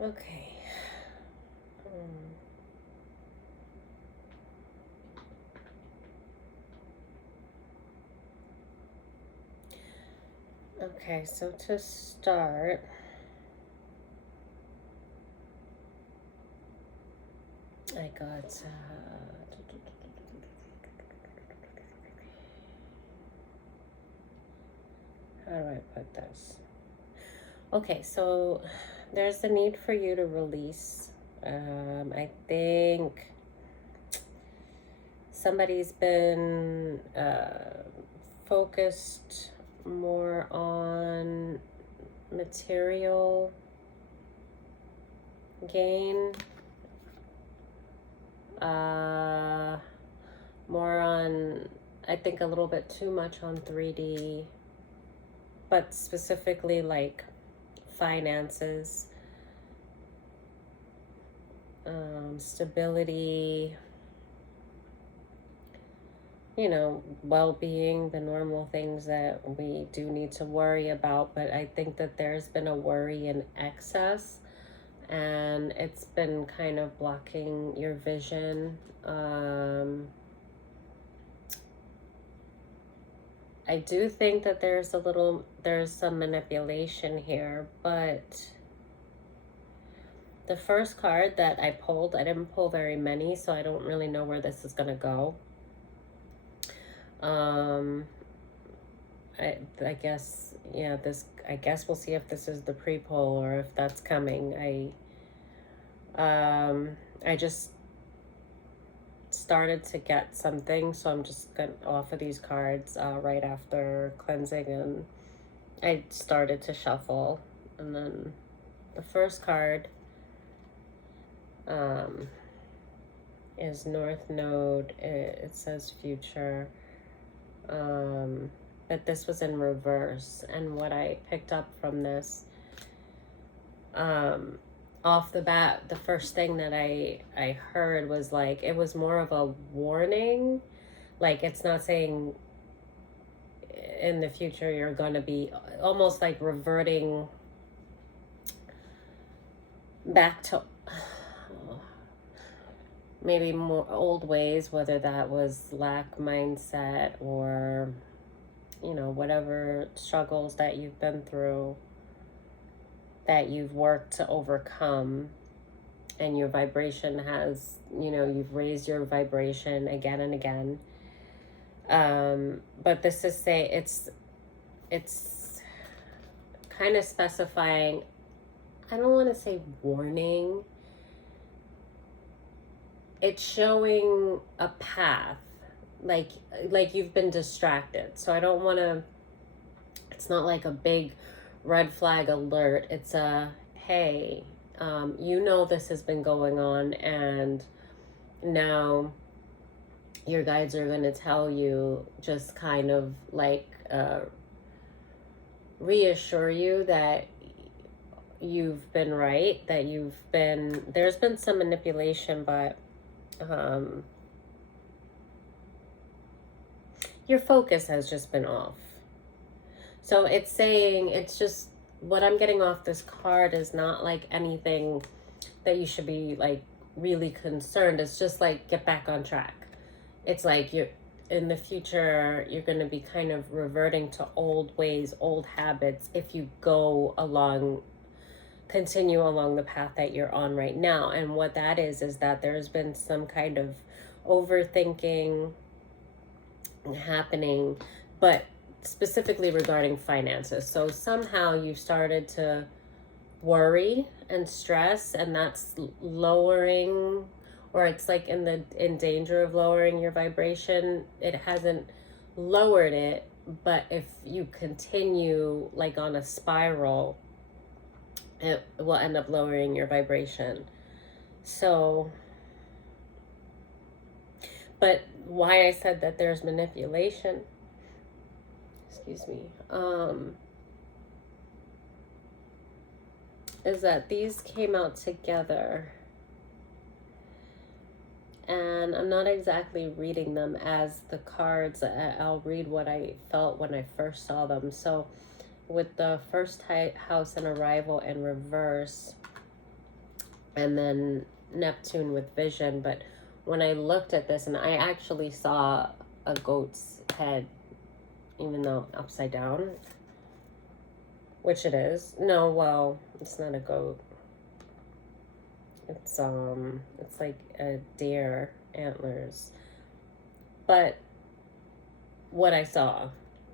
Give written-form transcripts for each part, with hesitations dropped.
Okay. Um, okay, so to start, I got. How do I put this? Okay, so there's the need for you to release. I think somebody's been focused more on material gain, more on, I think, a little bit too much on 3D, but specifically like finances, stability, well-being, the normal things that we do need to worry about. But I think that there's been a worry in excess, and it's been kind of blocking your vision. I do think that there's some manipulation here, but the first card that I pulled, I didn't pull very many, so I don't really know where this is going to go. I guess, yeah, I guess we'll see if this is the pre-poll or if that's coming. I just started to get something, so I'm just going to offer these cards right after cleansing, and I started to shuffle. And then the first card is North Node. It says future. But this was in reverse. And what I picked up from this, off the bat, the first thing that I heard was like, it was more of a warning. Like, it's not saying in the future you're going to be, almost like reverting back to maybe more old ways, whether that was lack mindset or, whatever struggles that you've been through, that you've worked to overcome, and your vibration has, you've raised your vibration again and again. But this is it's kind of specifying, I don't want to say warning, it's showing a path, like you've been distracted. So I don't want to, it's not like a big red flag alert. It's a, hey, this has been going on, and now your guides are going to tell you, just kind of like reassure you that you've been right, that there's been some manipulation, but your focus has just been off. So it's saying, it's just, what I'm getting off this card is not like anything that you should be like really concerned. It's just like, get back on track. It's like in the future, you're going to be kind of reverting to old ways, old habits, if you continue along the path that you're on right now. And what that is that there's been some kind of overthinking happening, but specifically regarding finances. So somehow you've started to worry and stress, and that's lowering, or it's like in danger of lowering your vibration. It hasn't lowered it, but if you continue like on a spiral, it will end up lowering your vibration. So, but why I said that there's manipulation, excuse me, is that these came out together, and I'm not exactly reading them as the cards. I'll read what I felt when I first saw them. So with the first house and arrival in reverse, and then Neptune with vision. But when I looked at this, and I actually saw a goat's head, even though upside down, which it is. No, well, it's not a goat. It's like a deer antlers. But what I saw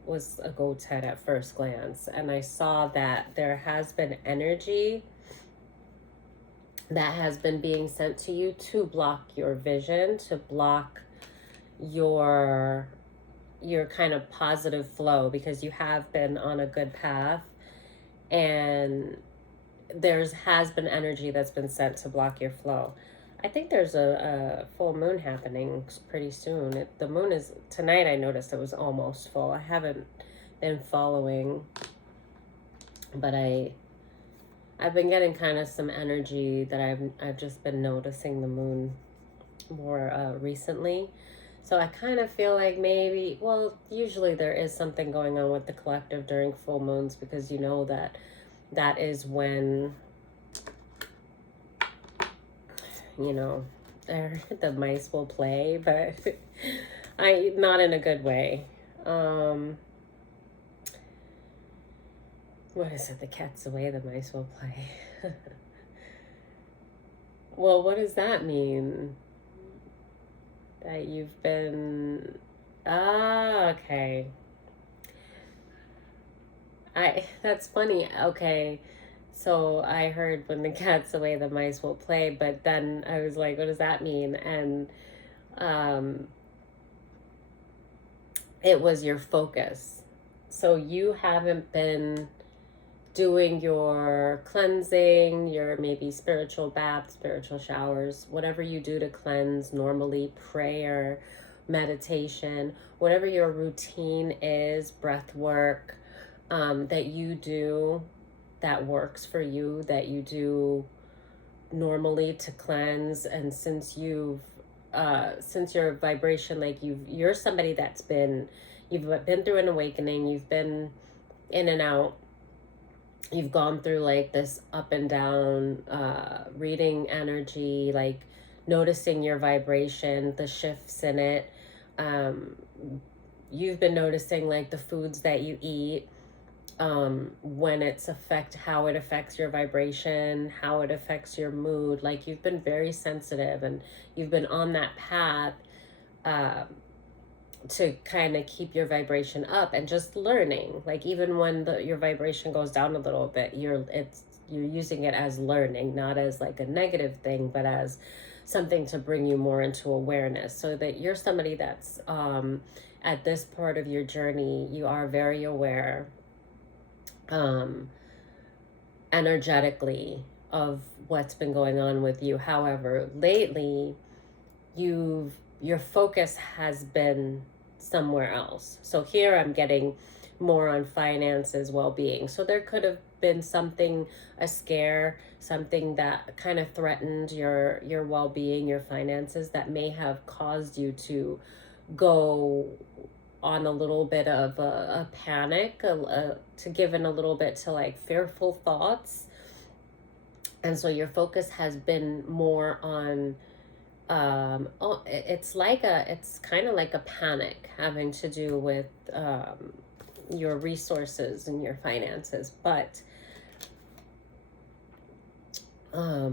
was a goat's head at first glance, and I saw that there has been energy that has been being sent to you to block your vision, to block your kind of positive flow, because you have been on a good path, and there's has been energy that's been sent to block your flow. I think there's a full moon happening pretty soon. The moon is tonight. I noticed it was almost full. I haven't been following, but I've been getting kind of some energy that I've just been noticing the moon more recently. So I kind of feel like maybe, well, usually there is something going on with the collective during full moons, because you know that is when, you know, the mice will play, but I not in a good way. What is it? The cat's away, the mice will play. Well, what does that mean? That you've been... Ah, okay. That's funny. Okay. So I heard when the cat's away, the mice will play, but then I was like, what does that mean? And um, it was your focus. So you haven't been doing your cleansing, your maybe spiritual bath, spiritual showers, whatever you do to cleanse normally, prayer, meditation, whatever your routine is, breath work, that you do that works for you, that you do normally to cleanse. And since since your vibration, like you're somebody you've been through an awakening, you've been in and out, you've gone through like this up and down, reading energy, like noticing your vibration, the shifts in it. You've been noticing like the foods that you eat, when how it affects your vibration, how it affects your mood. Like you've been very sensitive, and you've been on that path, to kind of keep your vibration up, and just learning, like even when your vibration goes down a little bit, you're using it as learning, not as like a negative thing, but as something to bring you more into awareness, so that you're somebody that's at this part of your journey, you are very aware, energetically, of what's been going on with you. However, lately your focus has been somewhere else. So here I'm getting more on finances, well-being. So there could have been something, a scare, something that kind of threatened your well-being, your finances, that may have caused you to go on a little bit of a panic, to give in a little bit to like fearful thoughts. And so your focus has been more on, it's kind of like a panic having to do with your resources and your finances. But I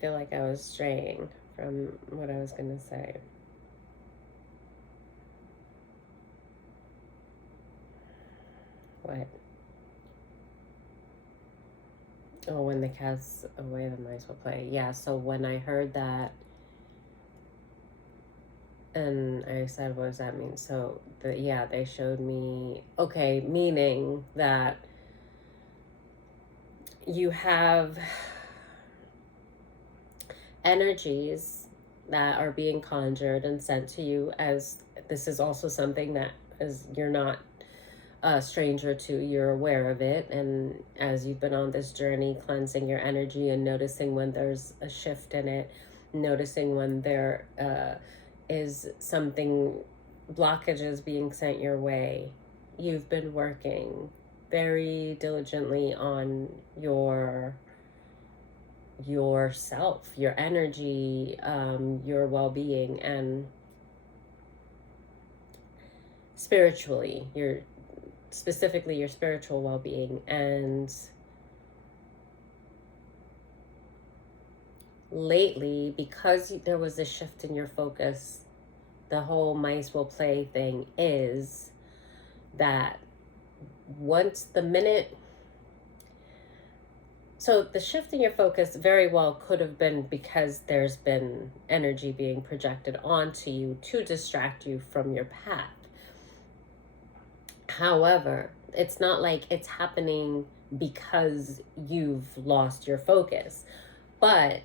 feel like I was straying from what I was going to say. What? Oh, when the cat's away, the mice will play. Yeah, so when I heard that, and I said, what does that mean? So, they showed me, okay, meaning that you have energies that are being conjured and sent to you, as this is also something that you're not a stranger to, you're aware of it. And as you've been on this journey cleansing your energy and noticing when there's a shift in it, noticing when there is something, blockages being sent your way, you've been working very diligently on yourself, your energy, your well-being, and spiritually, specifically your spiritual well-being. And lately, because there was a shift in your focus, the whole mice will play thing is that once the minute, so the shift in your focus very well could have been because there's been energy being projected onto you to distract you from your path. However, it's not like it's happening because you've lost your focus, but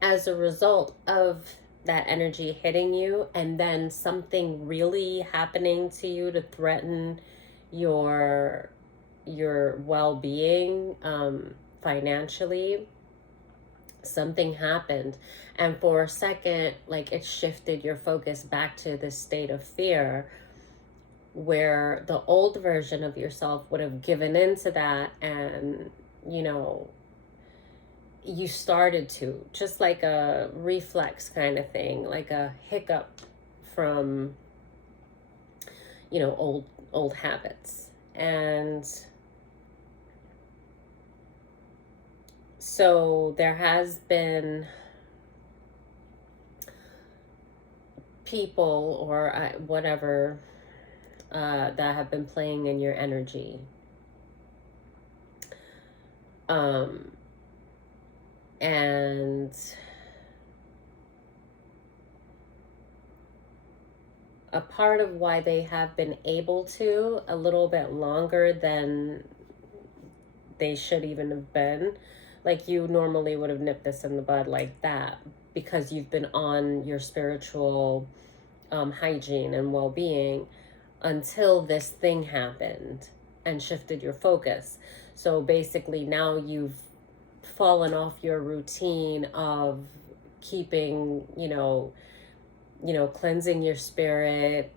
as a result of that energy hitting you and then something really happening to you to threaten your well-being, financially, something happened, and for a second, like, it shifted your focus back to this state of fear where the old version of yourself would have given into that, and you started to, just like a reflex kind of thing, like a hiccup from old habits. And so there has been people or whatever that have been playing in your energy, and a part of why they have been able to a little bit longer than they should even have been, like, you normally would have nipped this in the bud like that, because you've been on your spiritual hygiene and well-being until this thing happened and shifted your focus. So basically now you've fallen off your routine of keeping, cleansing your spirit,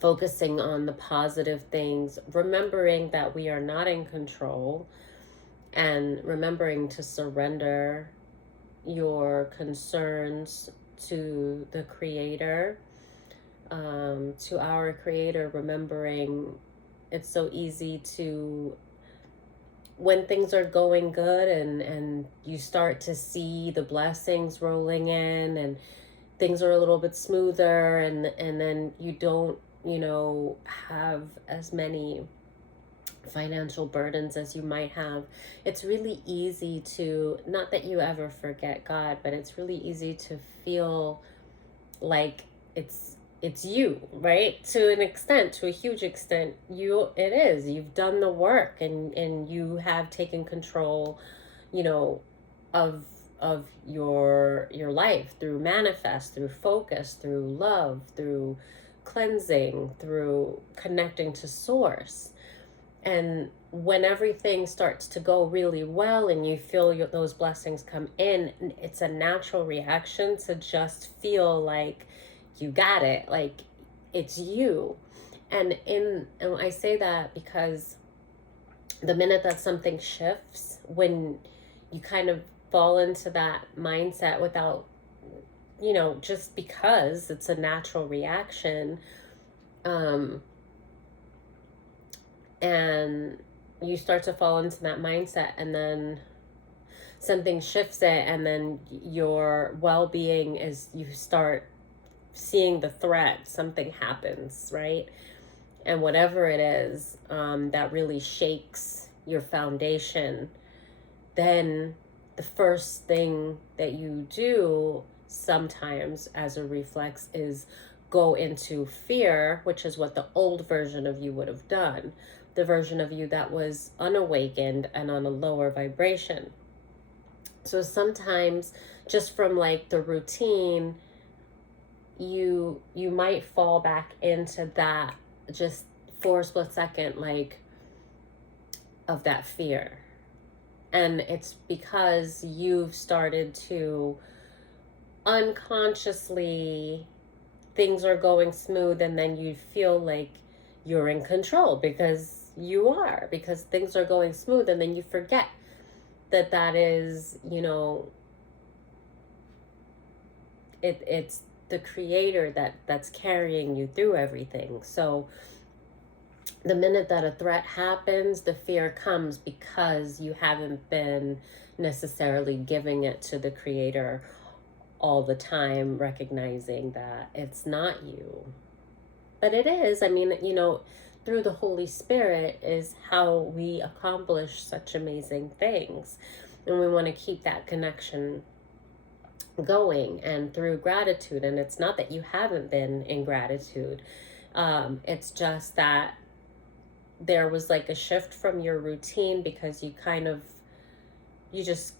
focusing on the positive things, remembering that we are not in control, and remembering to surrender your concerns to the Creator, to our Creator, remembering it's so easy to, when things are going good and you start to see the blessings rolling in and things are a little bit smoother, and then you don't have as many financial burdens as you might have, it's really easy to, not that you ever forget God, but it's really easy to feel like it's you, right? To an extent, to a huge extent, you've done the work, and you have taken control, of your life through manifest, through focus, through love, through cleansing, through connecting to source. And when everything starts to go really well and you feel those blessings come in, it's a natural reaction to just feel like you got it, like it's you. And I say that because the minute that something shifts, when you kind of fall into that mindset without, just because it's a natural reaction, and you start to fall into that mindset, and then something shifts it, and then your well-being is, you start seeing the threat, something happens, right? And whatever it is, that really shakes your foundation, then the first thing that you do sometimes as a reflex is go into fear, which is what the old version of you would have done, the version of you that was unawakened and on a lower vibration. So sometimes, just from like the routine, you might fall back into that, just for a split second, like, of that fear. And it's because you've started to unconsciously, things are going smooth, and then you feel like you're in control, because you are, because things are going smooth, and then you forget that that is, you know, it's the creator that's carrying you through everything. So the minute that a threat happens, the fear comes because you haven't been necessarily giving it to the creator all the time, recognizing that it's not you. But it is. I mean, you know, through the Holy Spirit is how we accomplish such amazing things. And we want to keep that connection going, and through gratitude. And it's not that you haven't been in gratitude. It's just that there was like a shift from your routine, because you just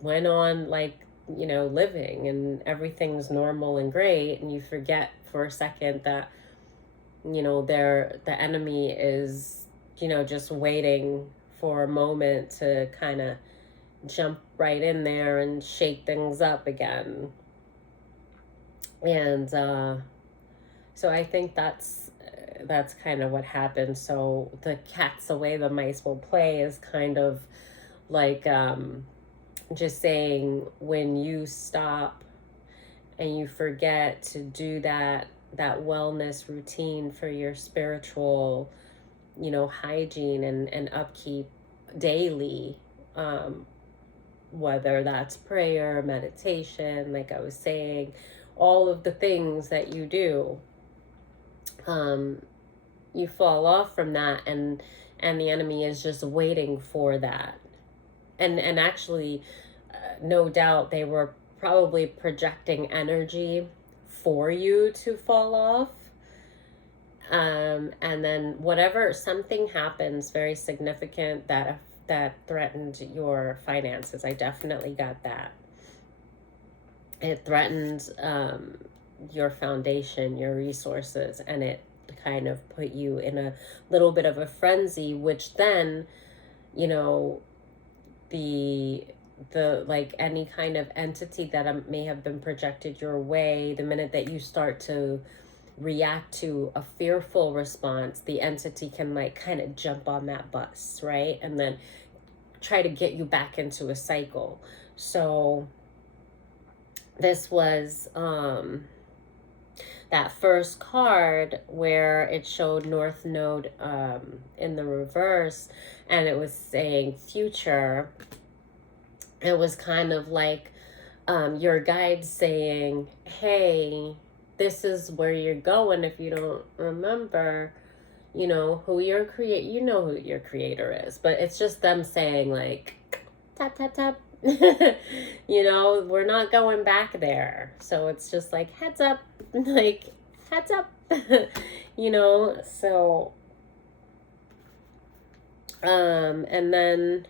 went on, like, you know, living, and everything's normal and great, and you forget for a second that, you know, the enemy is, you know, just waiting for a moment to kind of jump right in there and shake things up again. And so I think that's kind of what happened. So the cat's away, the mice will play is kind of like just saying, when you stop and you forget to do that wellness routine for your spiritual, you know, hygiene and upkeep daily, whether that's prayer, meditation, like I was saying, all of the things that you do, you fall off from that, and the enemy is just waiting for that. And actually, no doubt they were probably projecting energy for you to fall off. And then something happens very significant that threatened your finances. I definitely got that. It threatened your foundation, your resources, and it kind of put you in a little bit of a frenzy, which then, you know, the like any kind of entity that may have been projected your way, the minute that you start to react to a fearful response, the entity can like kind of jump on that bus, right? And then try to get you back into a cycle. So this was that first card where it showed North Node in the reverse, and it was saying future. It was kind of like your guide saying, hey, this is where you're going. If you don't remember, you know, who your creator is. But it's just them saying, like, tap, tap, tap. You know, we're not going back there. So it's just like, heads up, like, heads up. You know, so and then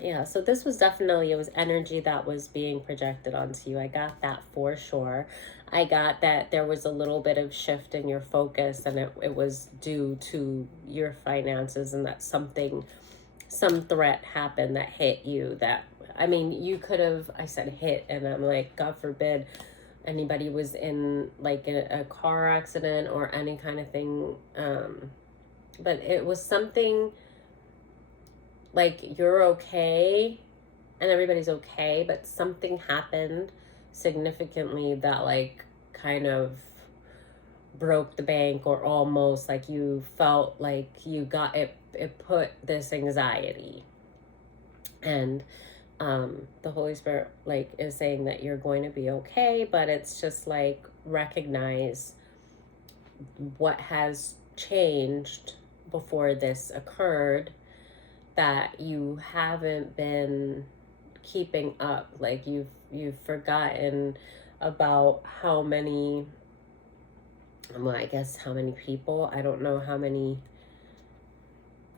yeah, so this was definitely, it was energy that was being projected onto you. I got that for sure. I got that there was a little bit of shift in your focus, and it was due to your finances, and that some threat happened that hit you. That, I mean, you could have, I said hit, and I'm like, God forbid anybody was in like a car accident or any kind of thing. But it was something like you're okay and everybody's okay, but something happened significantly that like kind of broke the bank, or almost like you felt like you got it put this anxiety. And the Holy Spirit like is saying that you're going to be okay, but it's just like recognize what has changed before this occurred, that you haven't been keeping up. Like you've forgotten about how many, well, I guess how many people, I don't know how many,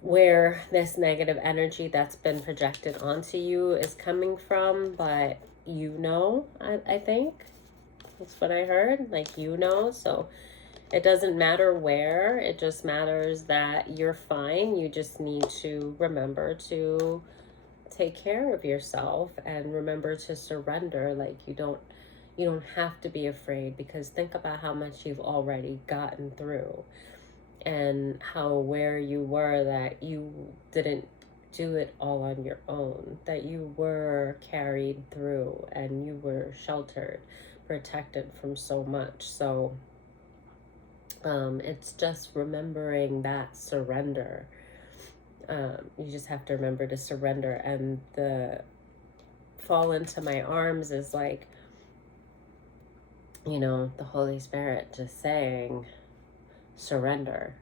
where this negative energy that's been projected onto you is coming from. But you know, I think that's what I heard, like, you know. So it doesn't matter where, it just matters that you're fine. You just need to remember to take care of yourself and remember to surrender. Like, you don't You don't have to be afraid, because think about how much you've already gotten through, and how aware you were that you didn't do it all on your own, that you were carried through and you were sheltered, protected from so much. So it's just remembering that surrender. You just have to remember to surrender. And the fall into my arms is like, you know, the Holy Spirit just saying, surrender.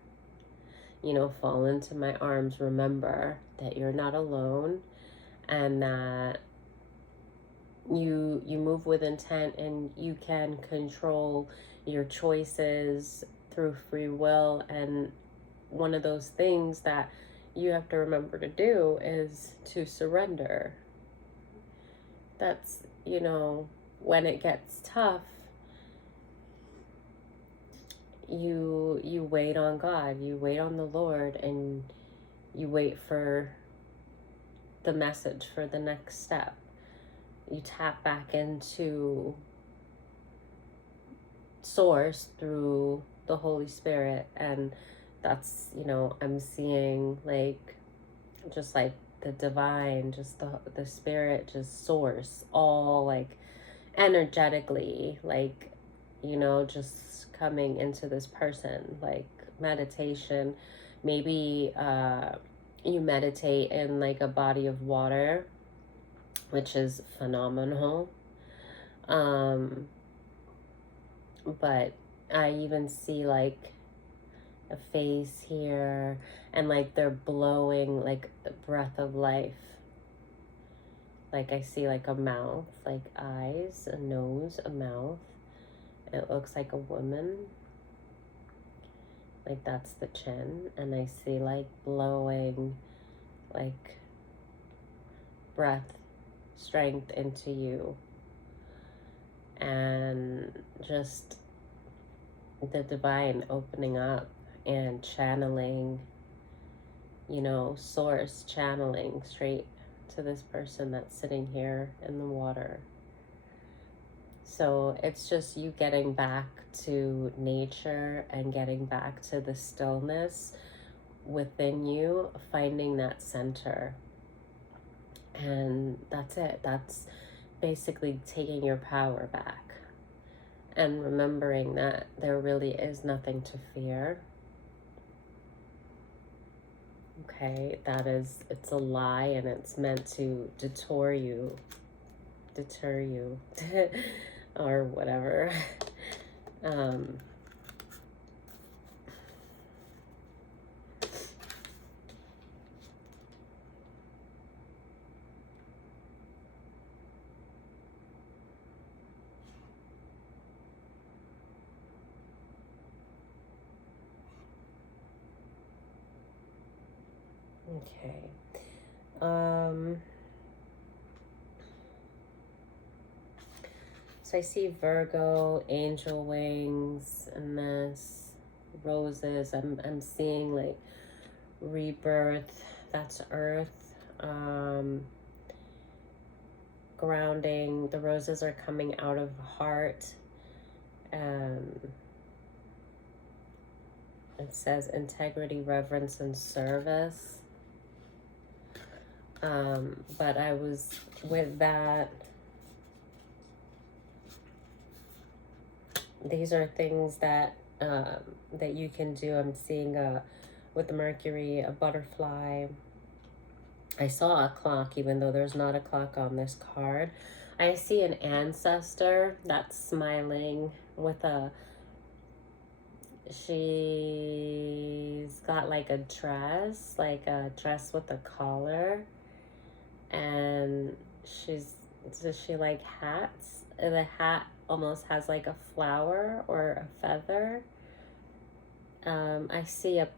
You know, fall into my arms. Remember that you're not alone, and that you move with intent, and you can control your choices through free will. And one of those things that you have to remember to do is to surrender. That's, you know, when it gets tough, you wait on God, you wait on the Lord, and you wait for the message, for the next step. You tap back into source through the Holy Spirit. And that's, you know, I'm seeing like, just like the divine, just the spirit, just source, all like energetically, like, you know, just coming into this person, like meditation. Maybe you meditate in like a body of water, which is phenomenal. But I even see like a face here, and like they're blowing like the breath of life. Like I see like a mouth, like eyes, a nose, a mouth. It looks like a woman. Like that's the chin. And I see like blowing like breath, strength into you. And just the divine opening up and channeling, you know, source channeling straight to this person that's sitting here in the water. So it's just you getting back to nature and getting back to the stillness within you, finding that center. And that's it. That's basically taking your power back and remembering that there really is nothing to fear. Okay, it's a lie, and it's meant to deter you, or whatever. Okay. So I see Virgo, angel wings, and this roses. I'm seeing like rebirth. That's earth. Grounding. The roses are coming out of heart. It says integrity, reverence, and service. But I was with that. These are things that that you can do. I'm seeing with the Mercury, a butterfly. I saw a clock, even though there's not a clock on this card. I see an ancestor that's smiling with she's got like a dress with a collar. And does she like hats? The hat almost has like a flower or a feather. I see a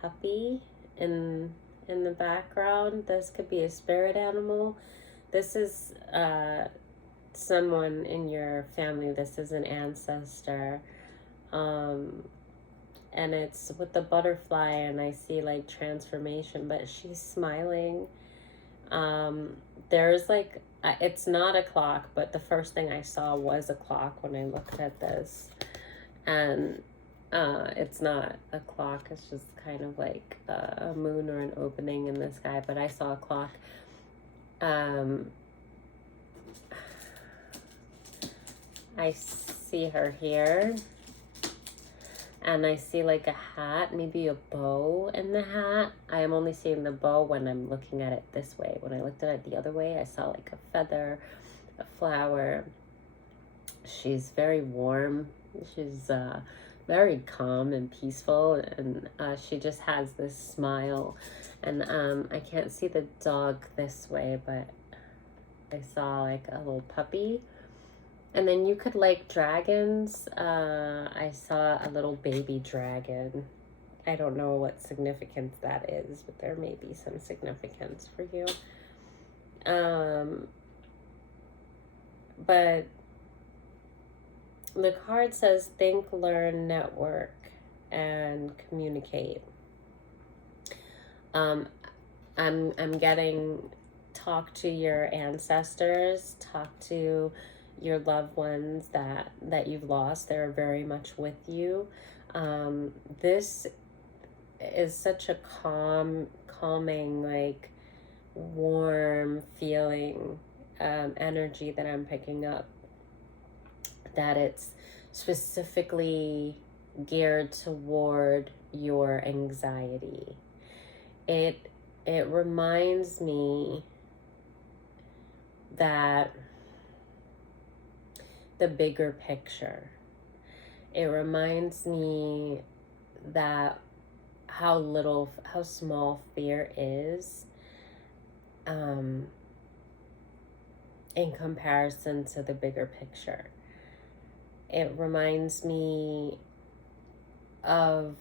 puppy in the background. This could be a spirit animal. This is someone in your family. This is an ancestor. And it's with the butterfly, and I see like transformation, but she's smiling. There's like it's not a clock, but the first thing I saw was a clock when I looked at this. And it's not a clock, it's just kind of like a moon or an opening in the sky, but I saw a clock. I see her here, and I see like a hat, maybe a bow in the hat. I am only seeing the bow when I'm looking at it this way. When I looked at it the other way, I saw like a feather, a flower. She's very warm. She's very calm and peaceful, and she just has this smile. And I can't see the dog this way, but I saw like a little puppy. And then you could like dragons. I saw a little baby dragon. I don't know what significance that is, but there may be some significance for you. But the card says think, learn, network, and communicate. I'm getting talk to your ancestors, talk to your loved ones that you've lost. They're very much with you. This is such a calming, like warm feeling, energy that I'm picking up, that it's specifically geared toward your anxiety. It reminds me that the bigger picture. It reminds me that how small fear is, in comparison to the bigger picture. It reminds me of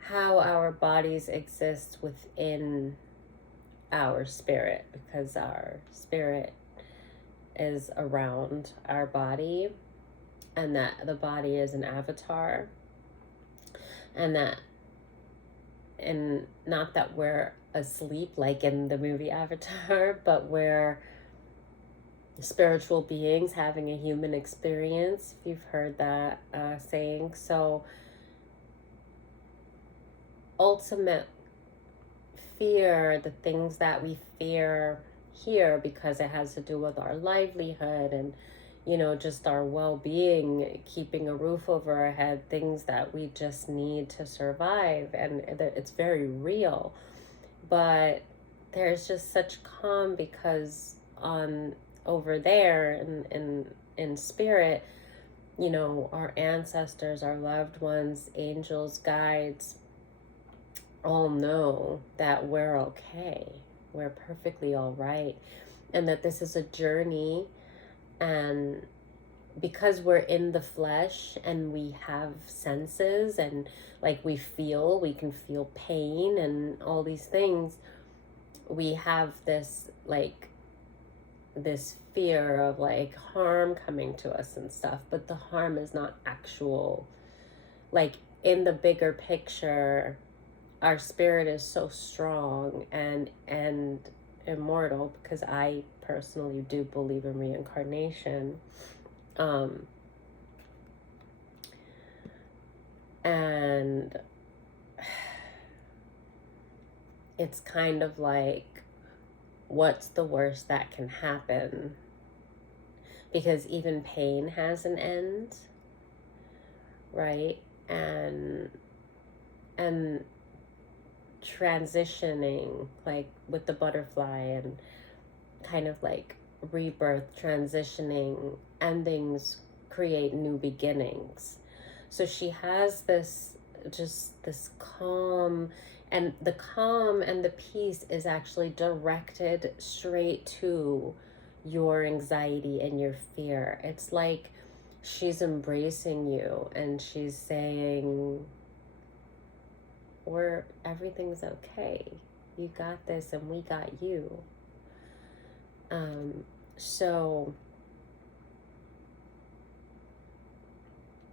how our bodies exist within our spirit, because our spirit is around our body, and that the body is an avatar, and not that we're asleep like in the movie Avatar, but we're spiritual beings having a human experience, if you've heard that saying. So ultimate fear, the things that we fear here, because it has to do with our livelihood and, you know, just our well-being, keeping a roof over our head, things that we just need to survive, and it's very real. But there's just such calm, because over there in spirit, you know, our ancestors, our loved ones, angels, guides, all know that we're okay. We're perfectly all right. And that this is a journey. And because we're in the flesh and we have senses, and like we can feel pain and all these things, we have this fear of like harm coming to us and stuff. But the harm is not actual. Like in the bigger picture, our spirit is so strong and immortal, because I personally do believe in reincarnation. And it's kind of like, what's the worst that can happen? Because even pain has an end, right? And transitioning, like with the butterfly, and kind of like rebirth, transitioning, endings create new beginnings. So she has this calm, and the calm and the peace is actually directed straight to your anxiety and your fear. It's like she's embracing you, and she's saying, everything's okay. You got this, and we got you. So,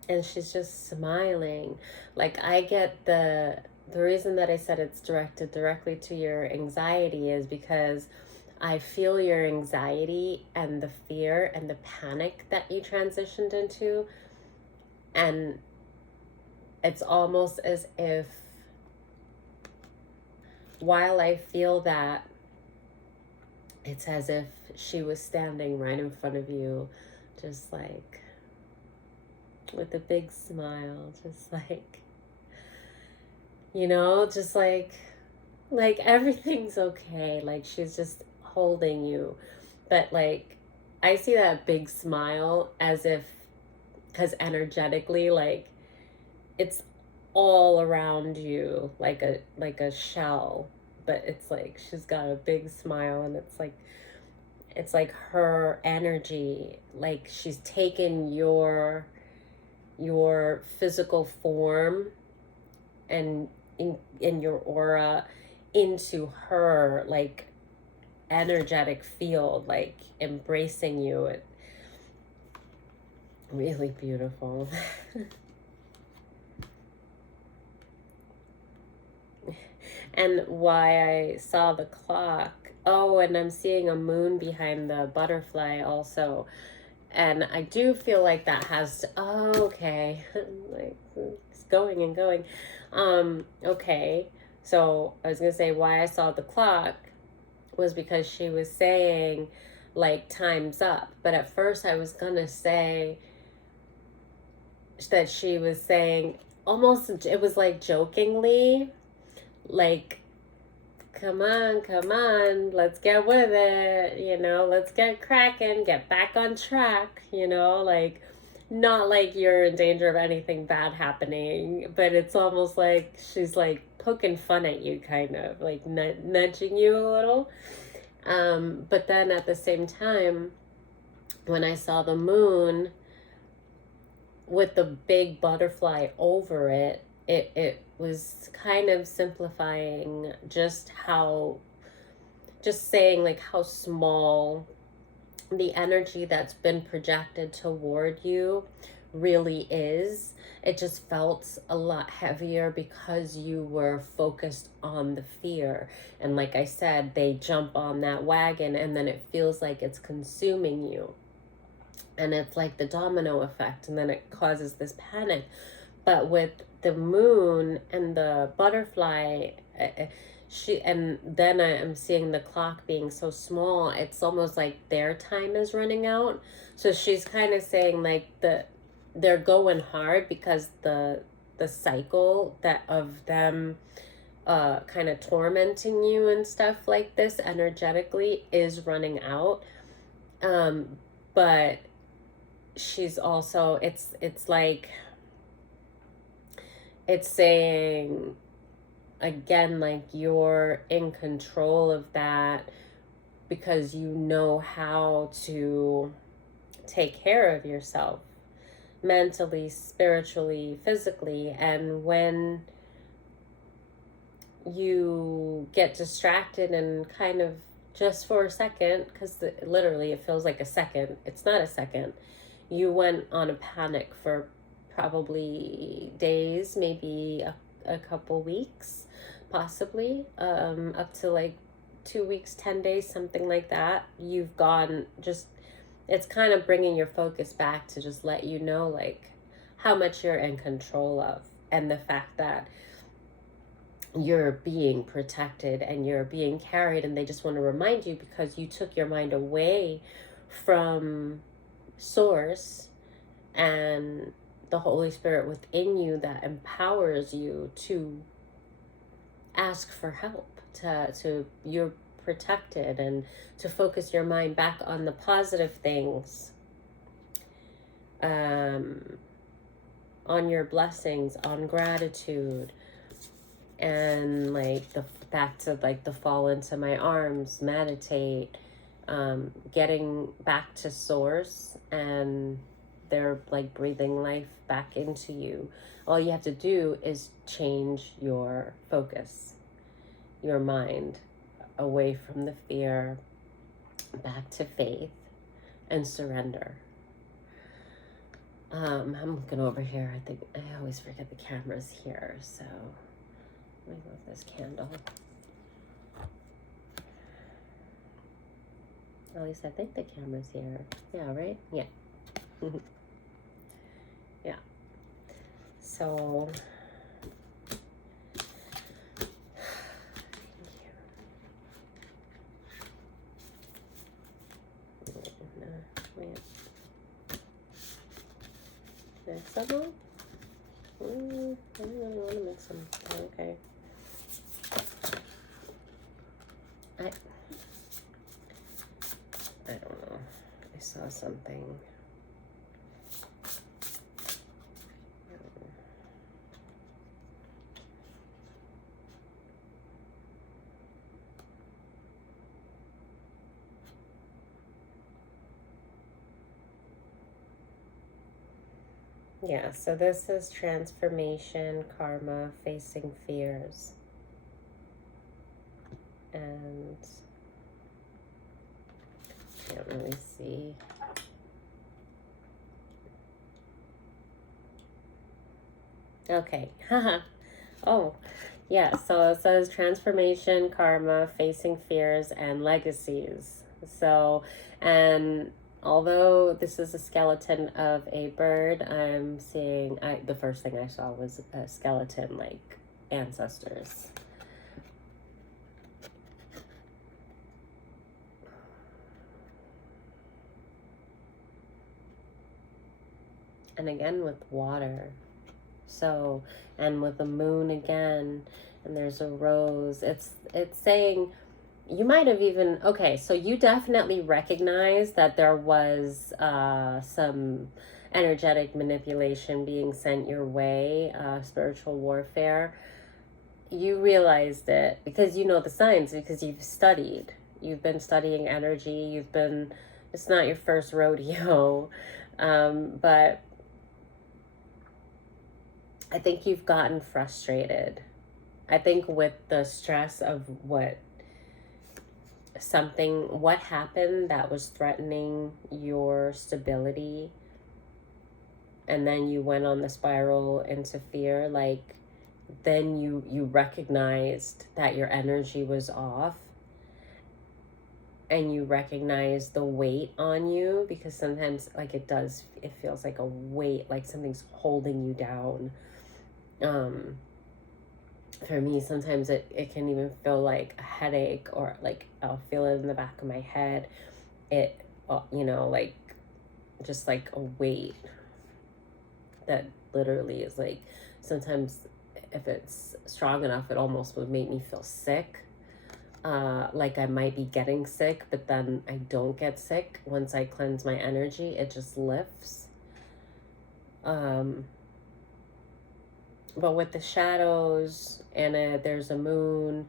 and she's just smiling. Like I get the the reason that I said it's directed directly to your anxiety is because I feel your anxiety and the fear and the panic that you transitioned into. And it's almost as if, while I feel that, it's as if she was standing right in front of you, just like with a big smile, just like, just like everything's okay. Like she's just holding you. But like, I see that big smile as if, because energetically, like it's all around you, like a shell, but it's like she's got a big smile, and it's like her energy, like she's taken your physical form and in your aura into her like energetic field, like embracing you. It really beautiful. And why I saw the clock. Oh, and I'm seeing a moon behind the butterfly also. And I do feel like that has to, oh, okay. Like it's going and going. Okay. So I was gonna say why I saw the clock was because she was saying like time's up. But at first I was gonna say that she was saying almost, it was like jokingly, like come on, let's get with it, let's get cracking, get back on track, like not like you're in danger of anything bad happening, but it's almost like she's like poking fun at you, kind of like nudging you a little. But then at the same time, when I saw the moon with the big butterfly over it, it was kind of simplifying just saying like how small the energy that's been projected toward you really is. It just felt a lot heavier because you were focused on the fear. And like I said, they jump on that wagon and then it feels like it's consuming you. And it's like the domino effect, and then it causes this panic. But with the moon and the butterfly, and then I am seeing the clock being so small, it's almost like their time is running out. So she's kind of saying like they're going hard because the cycle that of them kind of tormenting you and stuff like this energetically is running out. But she's also, it's like it's saying again, like you're in control of that because you know how to take care of yourself mentally, spiritually, physically. And when you get distracted and kind of just for a second, because literally it feels like a second, it's not a second, you went on a panic for probably days, maybe a couple weeks, possibly, up to like 2 weeks, 10 days, something like that. You've gone just, it's kind of bringing your focus back to just let you know like how much you're in control of, and the fact that you're being protected and you're being carried. And they just want to remind you, because you took your mind away from source and the Holy Spirit within you that empowers you to ask for help, to you're protected, and to focus your mind back on the positive things, on your blessings, on gratitude, and like back to like the fall into my arms, meditate, getting back to source, and they're like breathing life back into you. All you have to do is change your focus, your mind, away from the fear, back to faith and surrender. I'm looking over here. I think I always forget the camera's here, so I love this candle. At least I think the camera's here. Yeah, right? Yeah. Yeah. So, wait. There's someone? I don't really want to mix them. Okay. I don't know. I saw something. Yeah, so this is transformation, karma, facing fears. And can't really see. Okay. Oh, yeah. So it says transformation, karma, facing fears, and legacies. So, and although this is a skeleton of a bird, I'm seeing, the first thing I saw was a skeleton, like ancestors. And again with water. So, and with the moon again, and there's a rose. It's saying, you might have even, okay, so you definitely recognize that there was some energetic manipulation being sent your way, spiritual warfare. You realized it because you know the signs, because you've been studying energy, it's not your first rodeo. But I think you've gotten frustrated. I think with the stress of what happened that was threatening your stability, and then you went on the spiral into fear, like then you recognized that your energy was off, and you recognize the weight on you, because sometimes like it feels like a weight, like something's holding you down. For me, sometimes it can even feel like a headache, or like I'll feel it in the back of my head. It, like just like a weight that literally is like, sometimes if it's strong enough, it almost would make me feel sick. Like I might be getting sick, but then I don't get sick. Once I cleanse my energy, it just lifts. But with the shadows, and there's a moon,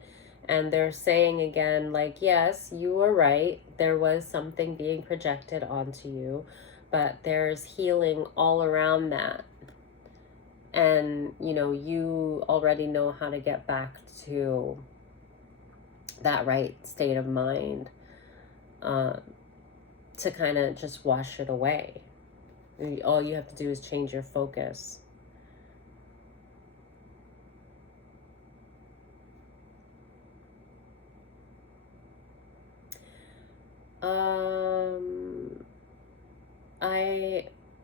and they're saying again, like, yes, you were right. There was something being projected onto you, but there's healing all around that. And, you already know how to get back to that right state of mind, to kind of just wash it away. All you have to do is change your focus.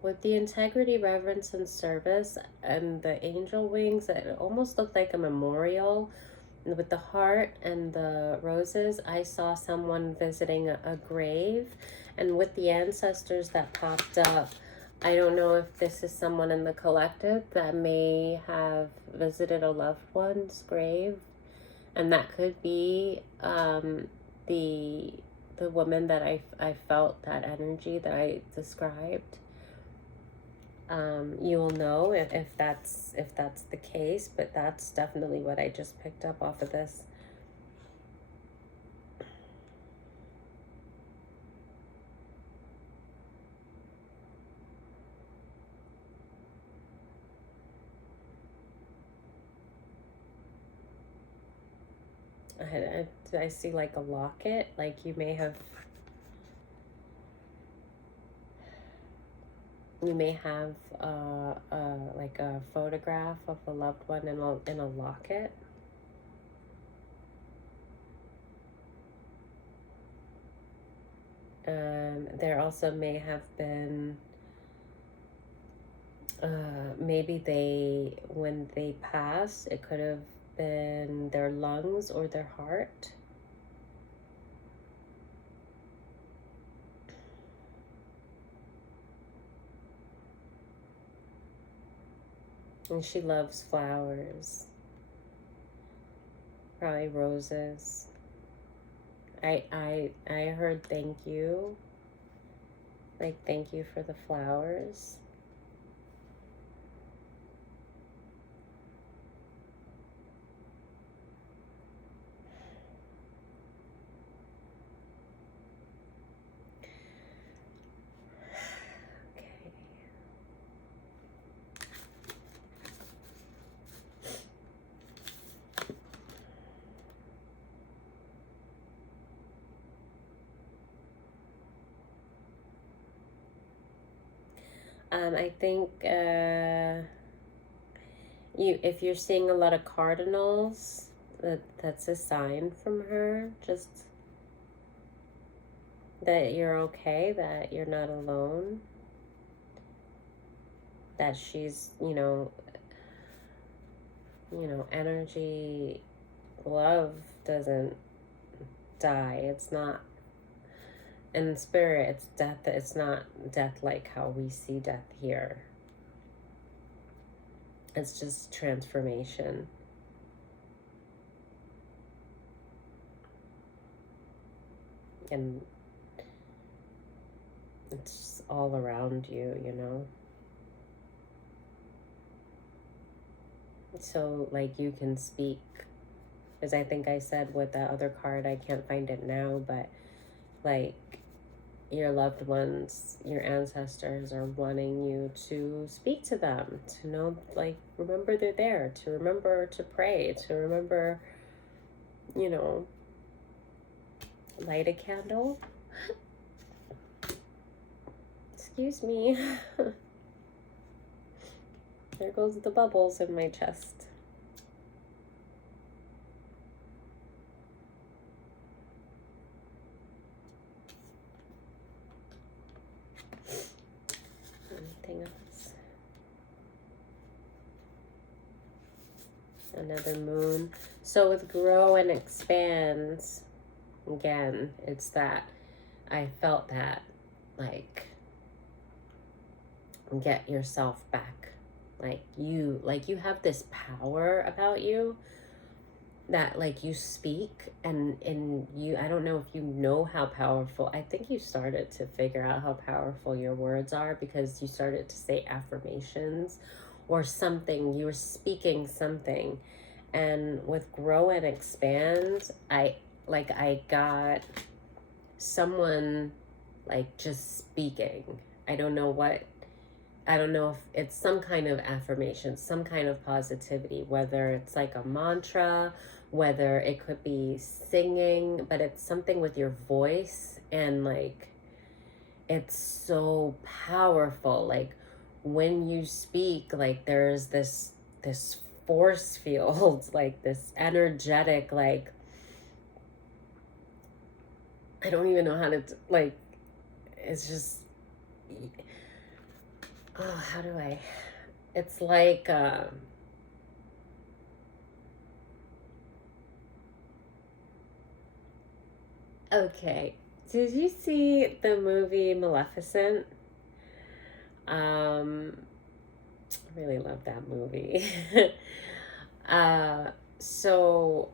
With the integrity, reverence, and service, and the angel wings, it almost looked like a memorial. And with the heart and the roses, I saw someone visiting a grave. And with the ancestors that popped up, I don't know if this is someone in the collective that may have visited a loved one's grave. And that could be the woman that I felt that energy that I described. You will know if that's the case, but that's definitely what I just picked up off of this. I see like a locket, like you may have like a photograph of a loved one in a locket. There also may have been, maybe when they pass, it could have been their lungs or their heart. And she loves flowers, probably roses. I heard thank you, like thank you for the flowers. I think if you're seeing a lot of cardinals, that's a sign from her. Just that you're okay, that you're not alone, that she's, energy, love doesn't die. It's not, in spirit, it's death. It's not death like how we see death here. It's just transformation. And it's all around you. So, like, you can speak. As I think I said with that other card, I can't find it now, but, like, your loved ones, your ancestors are wanting you to speak to them, to know, like, remember they're there, to remember to pray, to remember, light a candle. Excuse me. There goes the bubbles in my chest. Anything else? Another moon. So with grow and expand, again, it's that I felt that, like, get yourself back. Like you have this power about you that, like, you speak and you, I don't know if you know how powerful, I think you started to figure out how powerful your words are because you started to say affirmations or something. You were speaking something. And with grow and expand, I got someone, like, just speaking. I don't know if it's some kind of affirmation, some kind of positivity, whether it's like a mantra, whether it could be singing, but it's something with your voice, and, like, it's so powerful. Like, when you speak, like, there's this force field, like this energetic, like, I don't even know how to, like, it's just, oh, how do I, it's like, okay, did you see the movie Maleficent? I really love that movie. So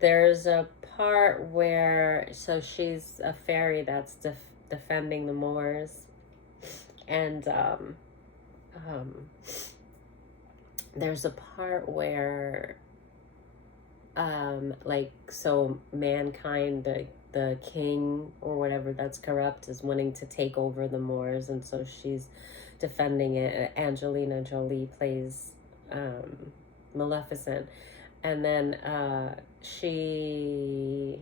there's a part where, so she's a fairy that's defending the Moors, and there's a part where like, so mankind, the king or whatever that's corrupt is wanting to take over the Moors, and so she's defending it. Angelina Jolie plays Maleficent, and then she,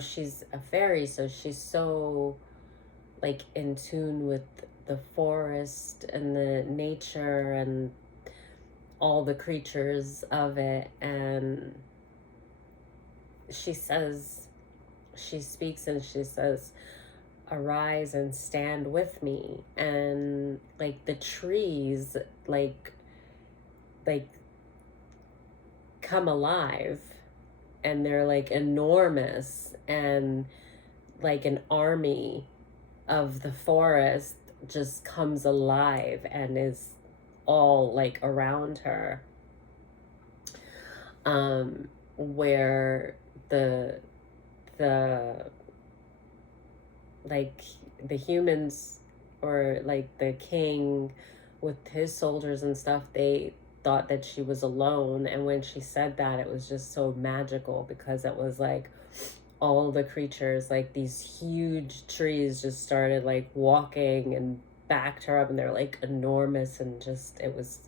she's a fairy, so she's so, like, in tune with the forest and the nature and all the creatures of it, and she says, she speaks and she says, arise and stand with me. And like the trees, like come alive, and they're like enormous, and like an army of the forest just comes alive and is all like around her, where the like the humans, or like the king with his soldiers and stuff, they thought that she was alone. And when she said that, it was just so magical, because it was like all the creatures, like these huge trees, just started like walking and backed her up, and they're like enormous, and just, it was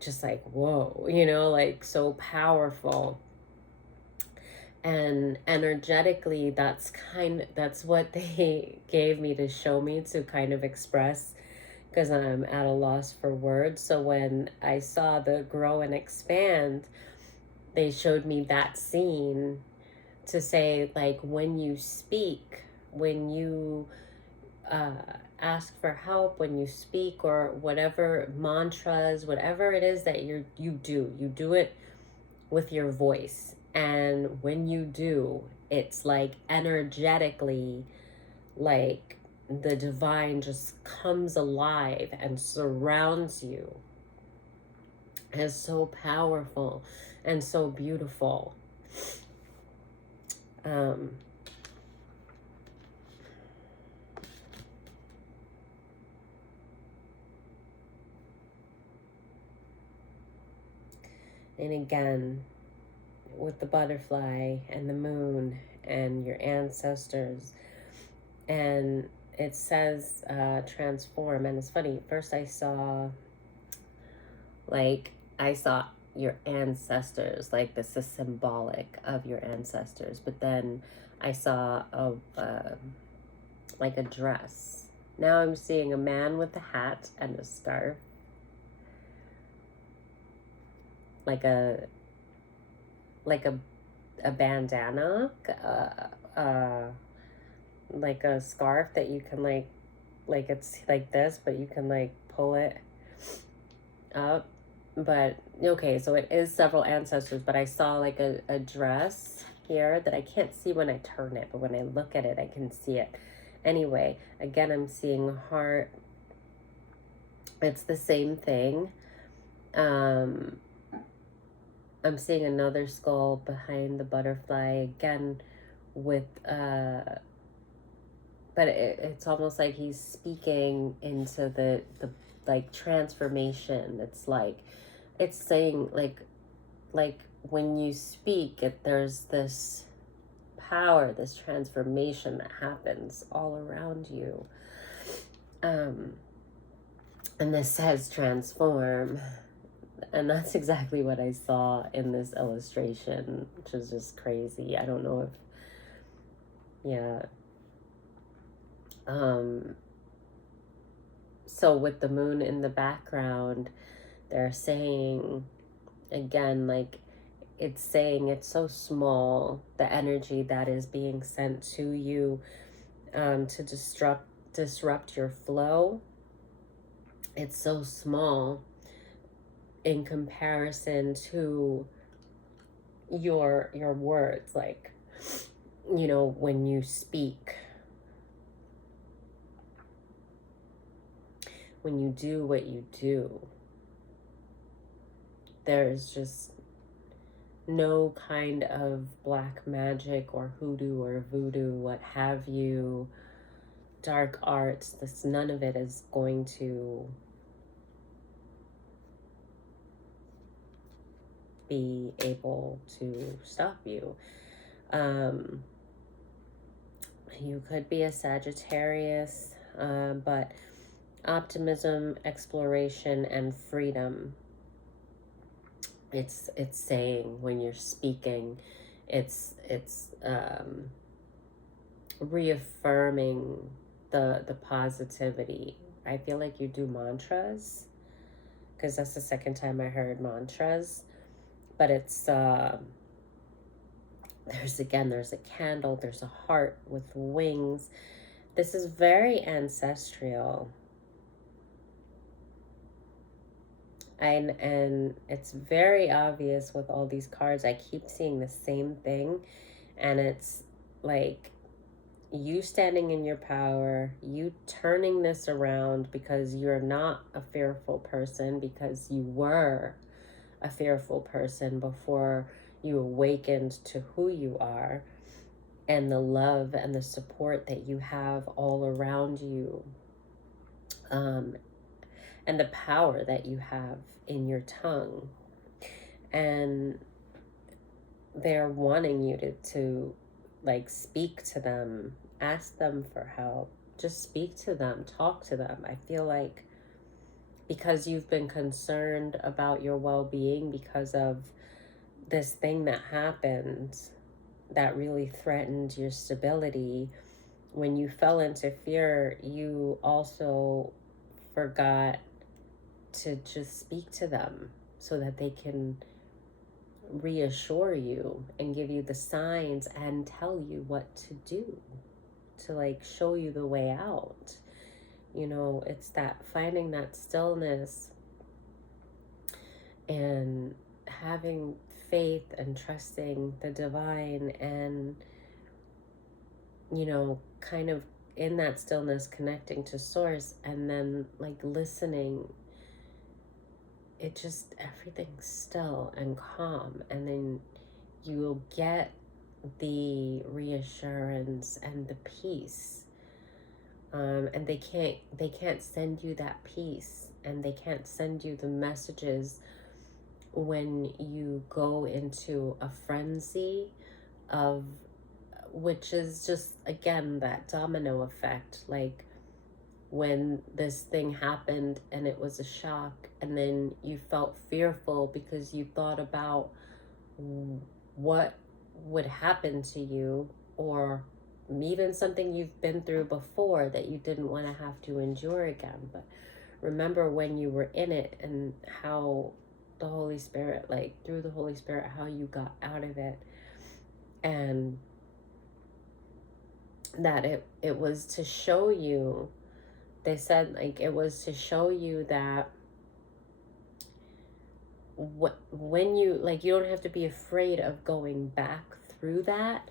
just like, whoa, you know, like so powerful. And energetically, that's what they gave me to show me, to kind of express, because I'm at a loss for words. So when I saw the grow and expand, they showed me that scene to say, like, when you speak, when you ask for help, when you speak, or whatever mantras, whatever it is that you do it with your voice. And when you do, it's like energetically, like the divine just comes alive and surrounds you. It's so powerful and so beautiful. And again, with the butterfly and the moon and your ancestors, and it says transform. And it's funny, first I saw your ancestors, like this is symbolic of your ancestors, but then I saw like a dress. Now I'm seeing a man with a hat and a scarf, like a bandana, like a scarf that you can like it's like this, but you can like pull it up. But okay, so it is several ancestors, but I saw like a dress here that I can't see when I turn it, but when I look at it, I can see it. Anyway, again, I'm seeing heart. It's the same thing. I'm seeing another skull behind the butterfly, again with but it's almost like he's speaking into the like transformation. It's like, it's saying like when you speak, there's this power, this transformation that happens all around you. And this says transform. And that's exactly what I saw in this illustration, which is just crazy. I don't know if, yeah. So with the moon in the background, they're saying, again, like, it's saying it's so small, the energy that is being sent to you to disrupt your flow. It's so small in comparison to your words. Like, you know, when you speak, when you do what you do, there's just no kind of black magic or hoodoo or voodoo, what have you, dark arts, none of it is going to be able to stop you. You could be a Sagittarius, but optimism, exploration, and freedom. It's saying when you're speaking, it's reaffirming the positivity. I feel like you do mantras, because that's the second time I heard mantras, but it's there's a candle, there's a heart with wings. This is very ancestral. And it's very obvious with all these cards. I keep seeing the same thing, and it's like you standing in your power, you turning this around because you're not a fearful person, because you were a fearful person before you awakened to who you are, and the love and the support that you have all around you, and the power that you have in your tongue. And they're wanting you to like speak to them, ask them for help, just speak to them, talk to them. I feel like because you've been concerned about your well-being because of this thing that happened that really threatened your stability, when you fell into fear, you also forgot to just speak to them so that they can reassure you and give you the signs and tell you what to do, to like show you the way out. You know, it's that finding that stillness and having faith and trusting the divine, and you know, kind of in that stillness connecting to source, and then like listening. It just, everything's still and calm, and then you'll get the reassurance and the peace. And they can't send you that peace, and they can't send you the messages when you go into a frenzy of, which is just again that domino effect. Like when this thing happened and it was a shock, and then you felt fearful because you thought about what would happen to you, or even something you've been through before that you didn't want to have to endure again. But remember when you were in it, and how the Holy Spirit, like through the Holy Spirit, how you got out of it, and that it was to show you, they said like it was to show you that when you, like, you don't have to be afraid of going back through that,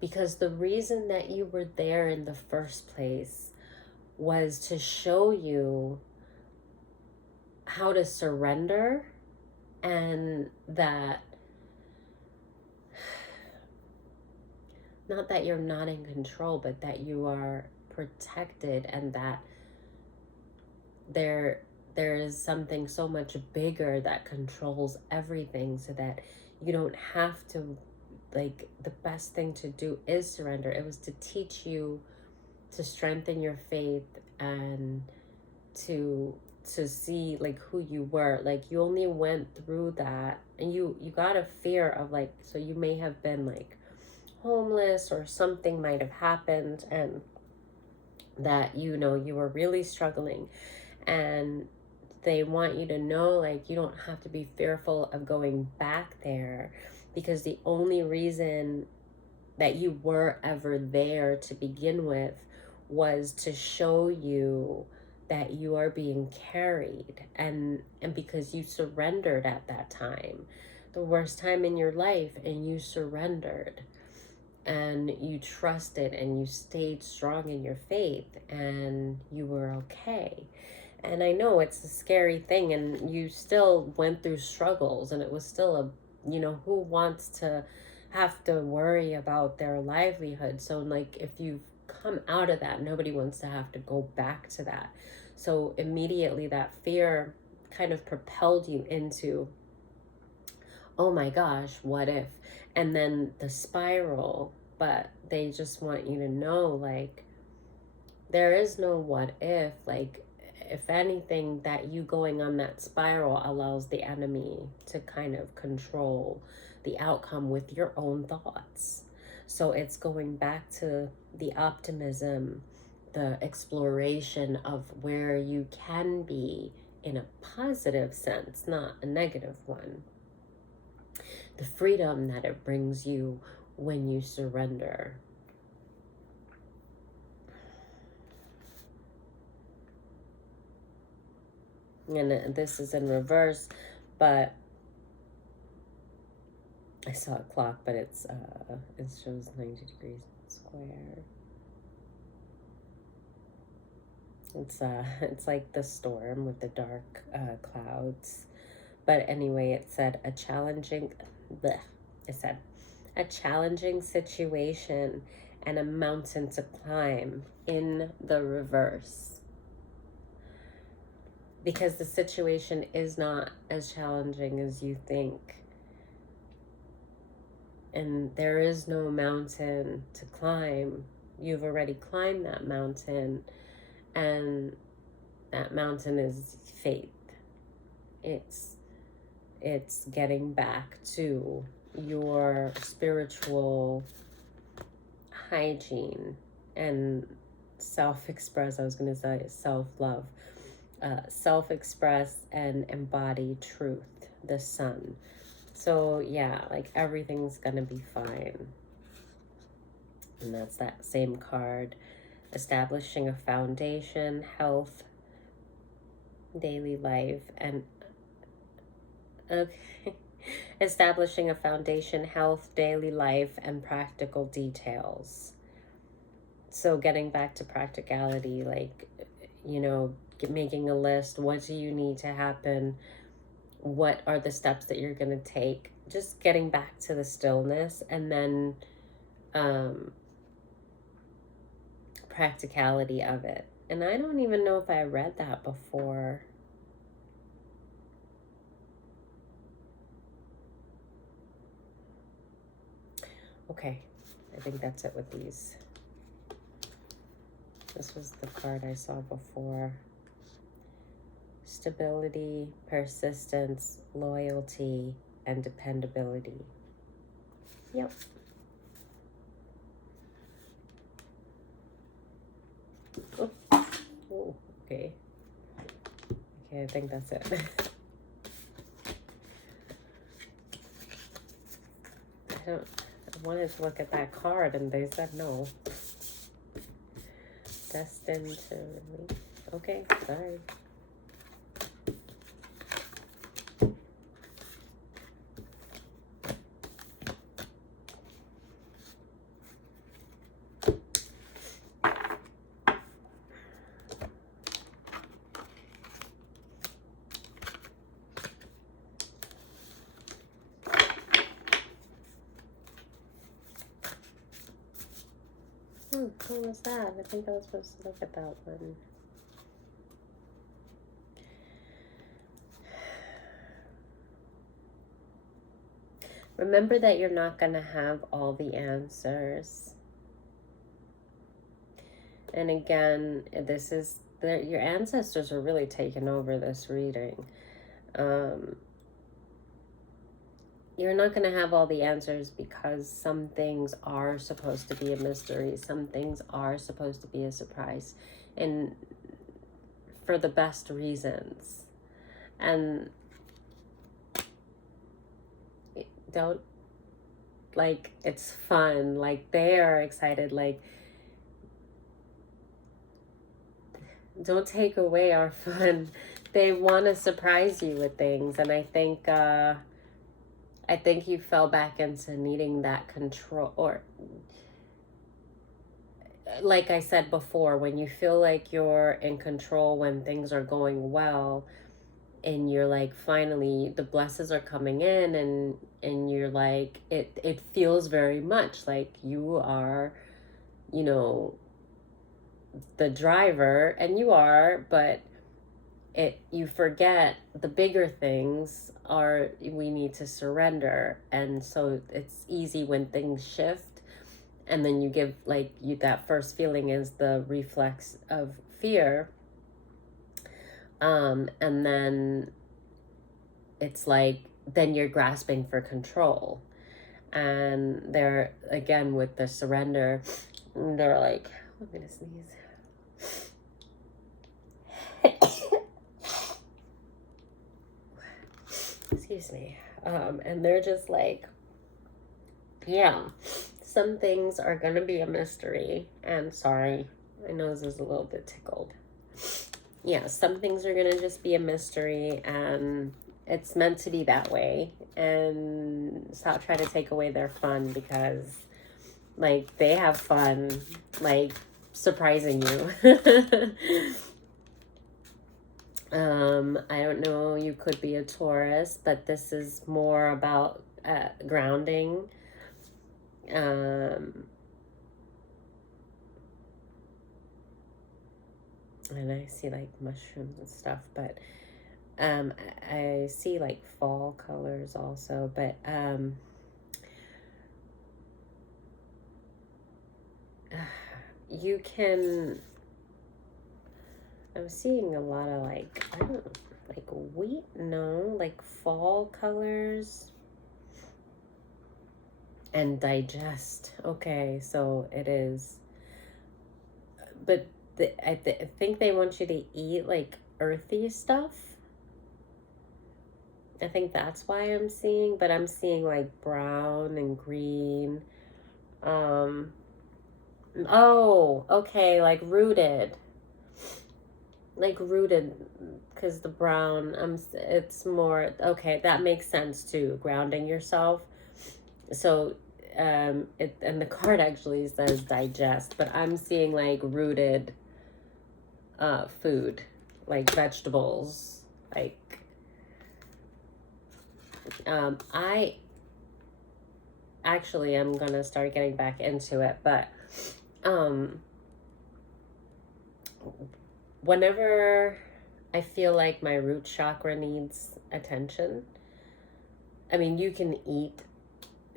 because the reason that you were there in the first place was to show you how to surrender, and that not that you're not in control, but that you are protected, and that there is something so much bigger that controls everything, so that you don't have to, like, the best thing to do is surrender. It was to teach you to strengthen your faith, and to see like who you were. Like you only went through that, and you got a fear of, like, so you may have been like homeless, or something might have happened, and that, you know, you were really struggling, and they want you to know, like, you don't have to be fearful of going back there, because the only reason that you were ever there to begin with was to show you that you are being carried, and because you surrendered at that time, the worst time in your life, and you surrendered, and you trusted, and you stayed strong in your faith, and you were okay. And I know it's a scary thing, and you still went through struggles, and it was still a, you know, who wants to have to worry about their livelihood? So like, if you've come out of that, nobody wants to have to go back to that. So immediately that fear kind of propelled you into, oh my gosh, what if? And then the spiral. But they just want you to know, like, there is no what if. Like, if anything, that you going on that spiral allows the enemy to kind of control the outcome with your own thoughts. So it's going back to the optimism, the exploration of where you can be in a positive sense, not a negative one. The freedom that it brings you when you surrender. And this is in reverse, but I saw a clock, but it shows 90 degrees square. It's like the storm with the dark clouds. But anyway, it said a challenging situation and a mountain to climb in the reverse. Because the situation is not as challenging as you think. And there is no mountain to climb. You've already climbed that mountain. And that mountain is faith. It's getting back to your spiritual hygiene and self-express. I was going to say self-love. Self-express and embody truth, the sun. So yeah, like everything's gonna be fine. And that's that same card. Establishing a foundation, health, daily life, and okay. Establishing a foundation, health, daily life, and practical details. So getting back to practicality, like, you know, making a list. What do you need to happen? What are the steps that you're going to take? Just getting back to the stillness, and then practicality of it. And I don't even know if I read that before. Okay, I think that's it with these. This was the card I saw before. Stability, persistence, loyalty, and dependability. Yep. Oh, okay. Okay, I think that's it. I wanted to look at that card and they said no. Destined to release. Okay, sorry. What was that? I think I was supposed to look at that one. Remember that you're not going to have all the answers. And again, this is your ancestors are really taking over this reading. You're not going to have all the answers because some things are supposed to be a mystery. Some things are supposed to be a surprise. And for the best reasons. And don't, like, it's fun. Like, they are excited. Like, don't take away our fun. They want to surprise you with things. And I think you fell back into needing that control, or like I said before, when you feel like you're in control when things are going well, and you're like, finally the blessings are coming in, and you're like, it feels very much like you are, you know, the driver, and you are, but you forget the bigger things are, we need to surrender. And so it's easy when things shift, and then you give, like, that first feeling is the reflex of fear, and then it's like, then you're grasping for control. And they're, again, with the surrender, they're like, I'm gonna sneeze. Excuse me. And they're just like, yeah, some things are going to be a mystery. And sorry, my nose is a little bit tickled. Yeah, some things are going to just be a mystery, and it's meant to be that way. And stop trying to take away their fun, because like they have fun like surprising you. I don't know, you could be a Taurus, but this is more about grounding. And I see like mushrooms and stuff, but I see like fall colors also, but you can, I'm seeing a lot of like, I don't know, like wheat, no, like fall colors. And digest. Okay, so it is. But I think they want you to eat like earthy stuff. I think that's why I'm seeing, but I'm seeing like brown and green. Oh, okay, like rooted. Like rooted, because the brown, it's more, okay, that makes sense too, grounding yourself. So it, and the card actually says digest, but I'm seeing like rooted food, like vegetables, like I actually am gonna start getting back into it, but whenever I feel like my root chakra needs attention, I mean, you can eat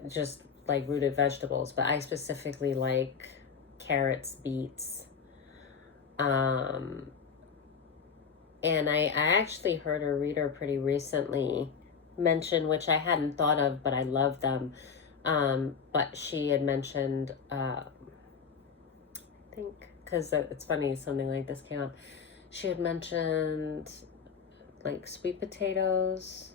just like rooted vegetables, but I specifically like carrots, beets. And I actually heard a reader pretty recently mention, which I hadn't thought of, but I love them. But she had mentioned, I think, because it's funny, something like this came up. She had mentioned like sweet potatoes,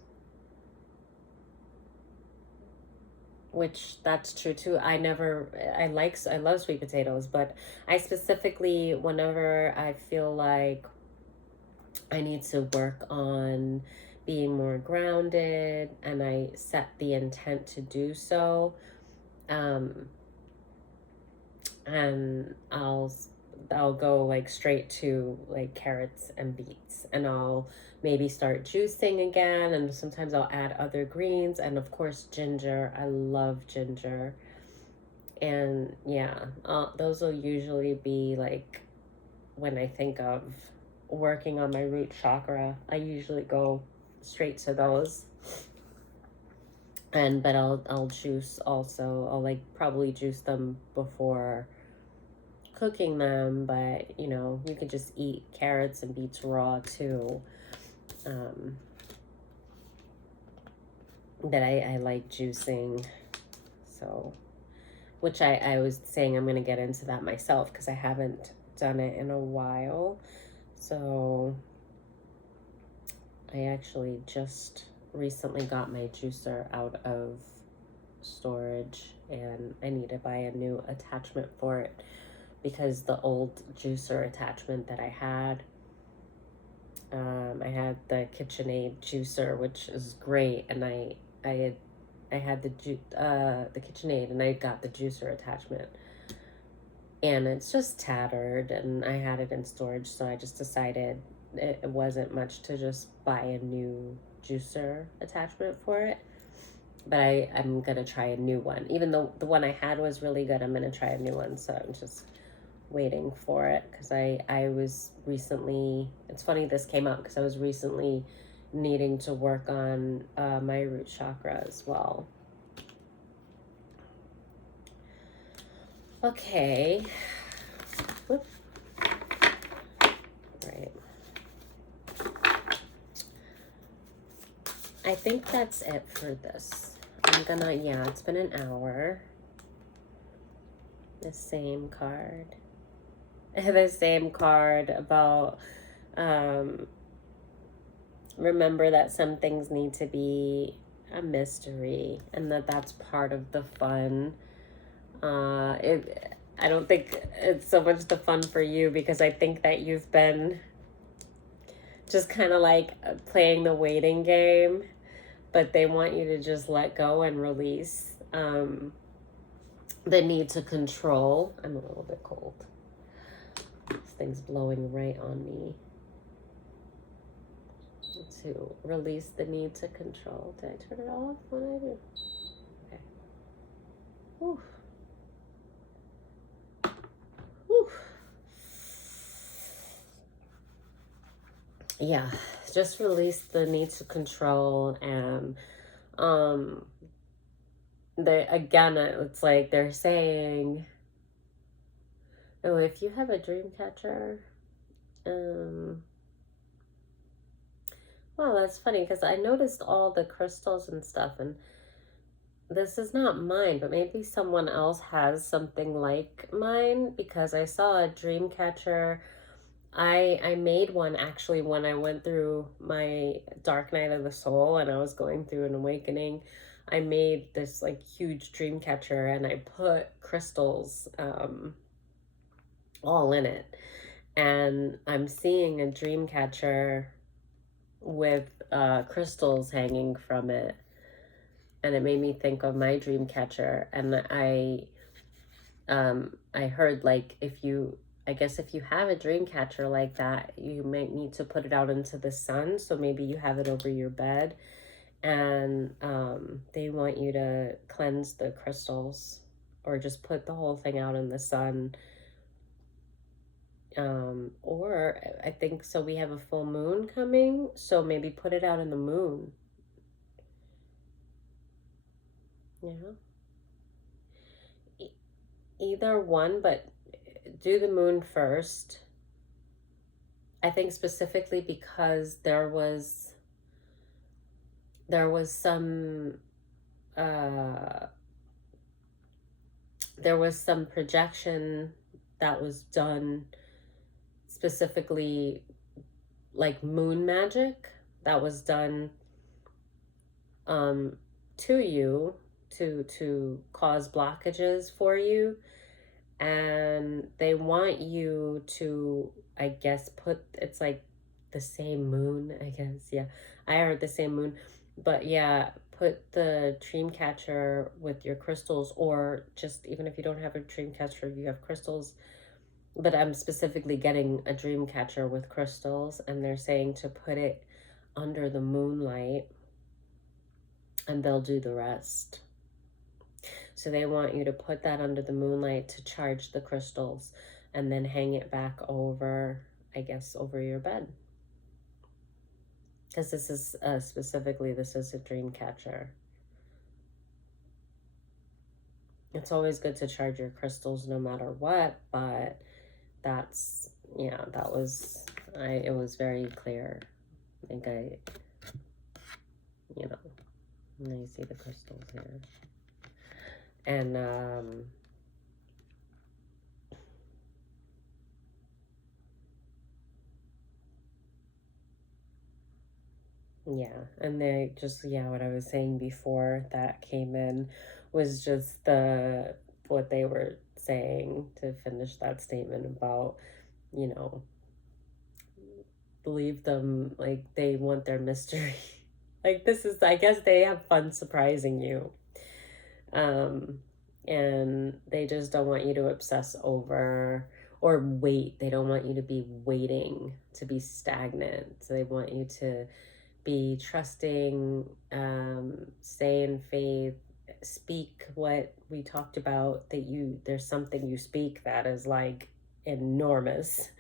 which that's true too. I love sweet potatoes, but I specifically, whenever I feel like I need to work on being more grounded and I set the intent to do so, and I'll go like straight to like carrots and beets, and I'll maybe start juicing again, and sometimes I'll add other greens, and of course ginger. I love ginger. And yeah, those will usually be like when I think of working on my root chakra, I usually go straight to those. And but I'll juice also. I'll like probably juice them before cooking them, but you know, you can just eat carrots and beets raw too. But I like juicing, so, which I was saying I'm going to get into that myself because I haven't done it in a while. So I actually just recently got my juicer out of storage, and I need to buy a new attachment for it, because the old juicer attachment that I had the KitchenAid juicer, which is great, and I had the KitchenAid, and I got the juicer attachment, and it's just tattered, and I had it in storage, so I just decided it wasn't much to just buy a new juicer attachment for it. But I'm gonna try a new one. Even though the one I had was really good, I'm gonna try a new one, so I'm just waiting for it, because I was recently, it's funny this came up because I was recently needing to work on my root chakra as well. Okay. Whoop. Right. I think that's it for this. Yeah, it's been an hour. The same card. The same card about remember that some things need to be a mystery, and that's part of the fun. I don't think it's so much the fun for you because I think that you've been just kind of like playing the waiting game, but they want you to just let go and release the need to control. I'm a little bit cold. This thing's blowing right on me. To release the need to control. Did I turn it off? What did I do? Okay. Whew. Whew. Yeah, just release the need to control. And they, again, it's like they're saying, oh, if you have a dream catcher, well, that's funny because I noticed all the crystals and stuff, and this is not mine, but maybe someone else has something like mine because I saw a dream catcher. I made one actually when I went through my dark night of the soul and I was going through an awakening. I made this like huge dream catcher and I put crystals all in it. And I'm seeing a dream catcher with crystals hanging from it, and it made me think of my dream catcher. And I heard like I guess if you have a dream catcher like that, you might need to put it out into the sun. So maybe you have it over your bed, and they want you to cleanse the crystals or just put the whole thing out in the sun. Or I think so we have a full moon coming, so maybe put it out in the moon. Yeah. Either one, but do the moon first. I think specifically because there was some there was some projection that was done specifically, like moon magic that was done to you to cause blockages for you, and they want you to, I guess, put, it's like the same moon, I guess. Yeah, I heard the same moon, but yeah, put the dream catcher with your crystals, or just even if you don't have a dream catcher, you have crystals. But I'm specifically getting a dream catcher with crystals, and they're saying to put it under the moonlight and they'll do the rest. So they want you to put that under the moonlight to charge the crystals and then hang it back over, I guess, over your bed. Because this is specifically, this is a dream catcher. It's always good to charge your crystals no matter what, but that's, yeah, that was, it was very clear. I think you know, and you see the crystals here. And yeah, and they just, yeah, what I was saying before that came in was just what they were saying to finish that statement about, you know, leave them, like they want their mystery. Like this is, I guess they have fun surprising you. And they just don't want you to obsess over or wait. They don't want you to be waiting, to be stagnant. So they want you to be trusting, stay in faith, speak what we talked about, that there's something you speak that is like enormous.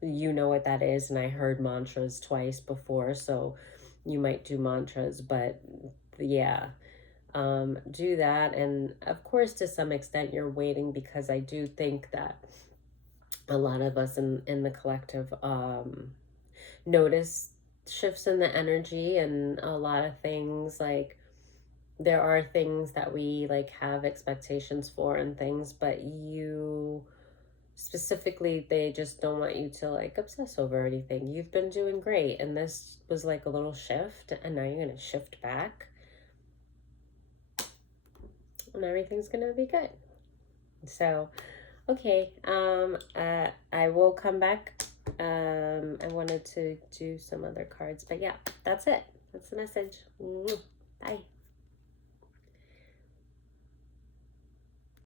You know what that is, and I heard mantras twice before, so you might do mantras, but yeah, do that. And of course, to some extent, you're waiting, because I do think that a lot of us in the collective notice shifts in the energy, and a lot of things, like there are things that we like have expectations for and things, but you specifically, they just don't want you to like obsess over anything. You've been doing great, and this was like a little shift, and now you're gonna shift back and everything's gonna be good. So, okay, I will come back. I wanted to do some other cards, but yeah, that's it. That's the message. Bye.